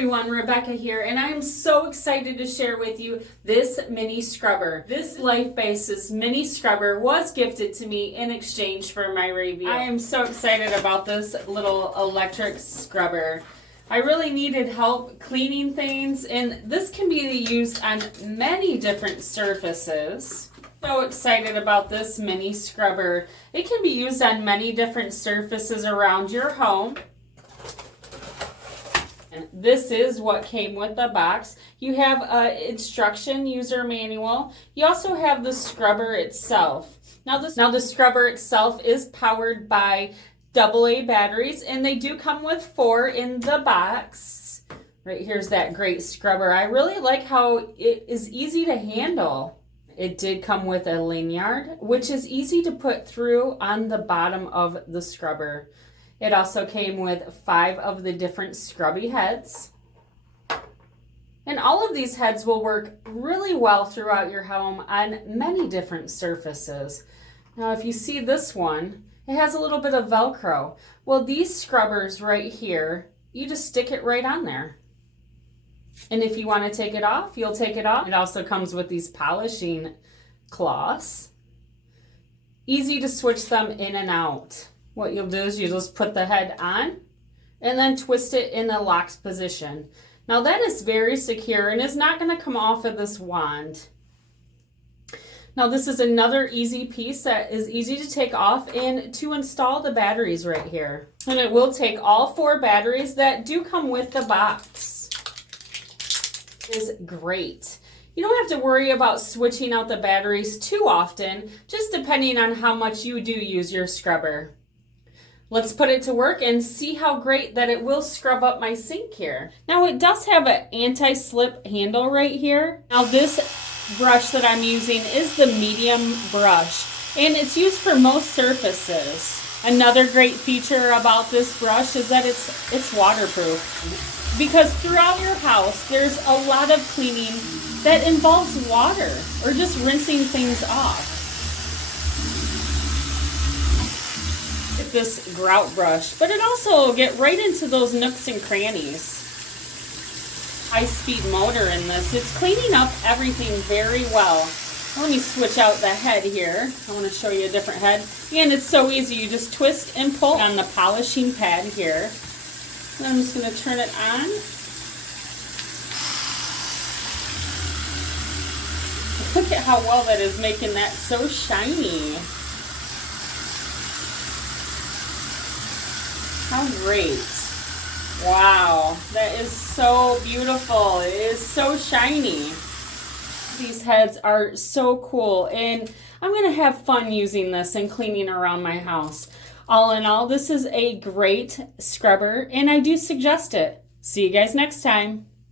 Everyone, Rebecca here, and I am so excited to share with you this mini scrubber. This LifeBasis mini scrubber was gifted to me in exchange for my review. I am so excited about this little electric scrubber. I really needed help cleaning things, and this can be used on many different surfaces. So excited about this mini scrubber. It can be used on many different surfaces around your home. This is what came with the box. You have an instruction user manual. You also have the scrubber itself. Now the scrubber itself is powered by AA batteries, and they do come with 4 in the box. Right here's that great scrubber. I really like how it is easy to handle. It did come with a lanyard, which is easy to put through on the bottom of the scrubber. It also came with 5 of the different scrubby heads. And all of these heads will work really well throughout your home on many different surfaces. Now, if you see this one, it has a little bit of Velcro. Well, these scrubbers right here, you just stick it right on there. And if you want to take it off, you'll take it off. It also comes with these polishing cloths. Easy to switch them in and out. What you'll do is you just put the head on and then twist it in the locked position. Now that is very secure and is not going to come off of this wand. Now this is another easy piece that is easy to take off and to install the batteries right here. And it will take all 4 batteries that do come with the box. It is great. You don't have to worry about switching out the batteries too often, just depending on how much you do use your scrubber. Let's put it to work and see how great that it will scrub up my sink here. Now it does have an anti-slip handle right here. Now this brush that I'm using is the medium brush, and it's used for most surfaces. Another great feature about this brush is that it's waterproof, because throughout your house there's a lot of cleaning that involves water or just rinsing things off. This grout brush, but it also will get right into those nooks and crannies. High-speed motor in this. It's cleaning up everything very well. Let me switch out the head here. I want to show you a different head. And it's so easy. You just twist and pull on the polishing pad here. And I'm just going to turn it on. Look at how well that is making that so shiny. How great. Wow, that is so beautiful. It is so shiny. These heads are so cool, and I'm going to have fun using this and cleaning around my house. All in all, this is a great scrubber, and I do suggest it. See you guys next time.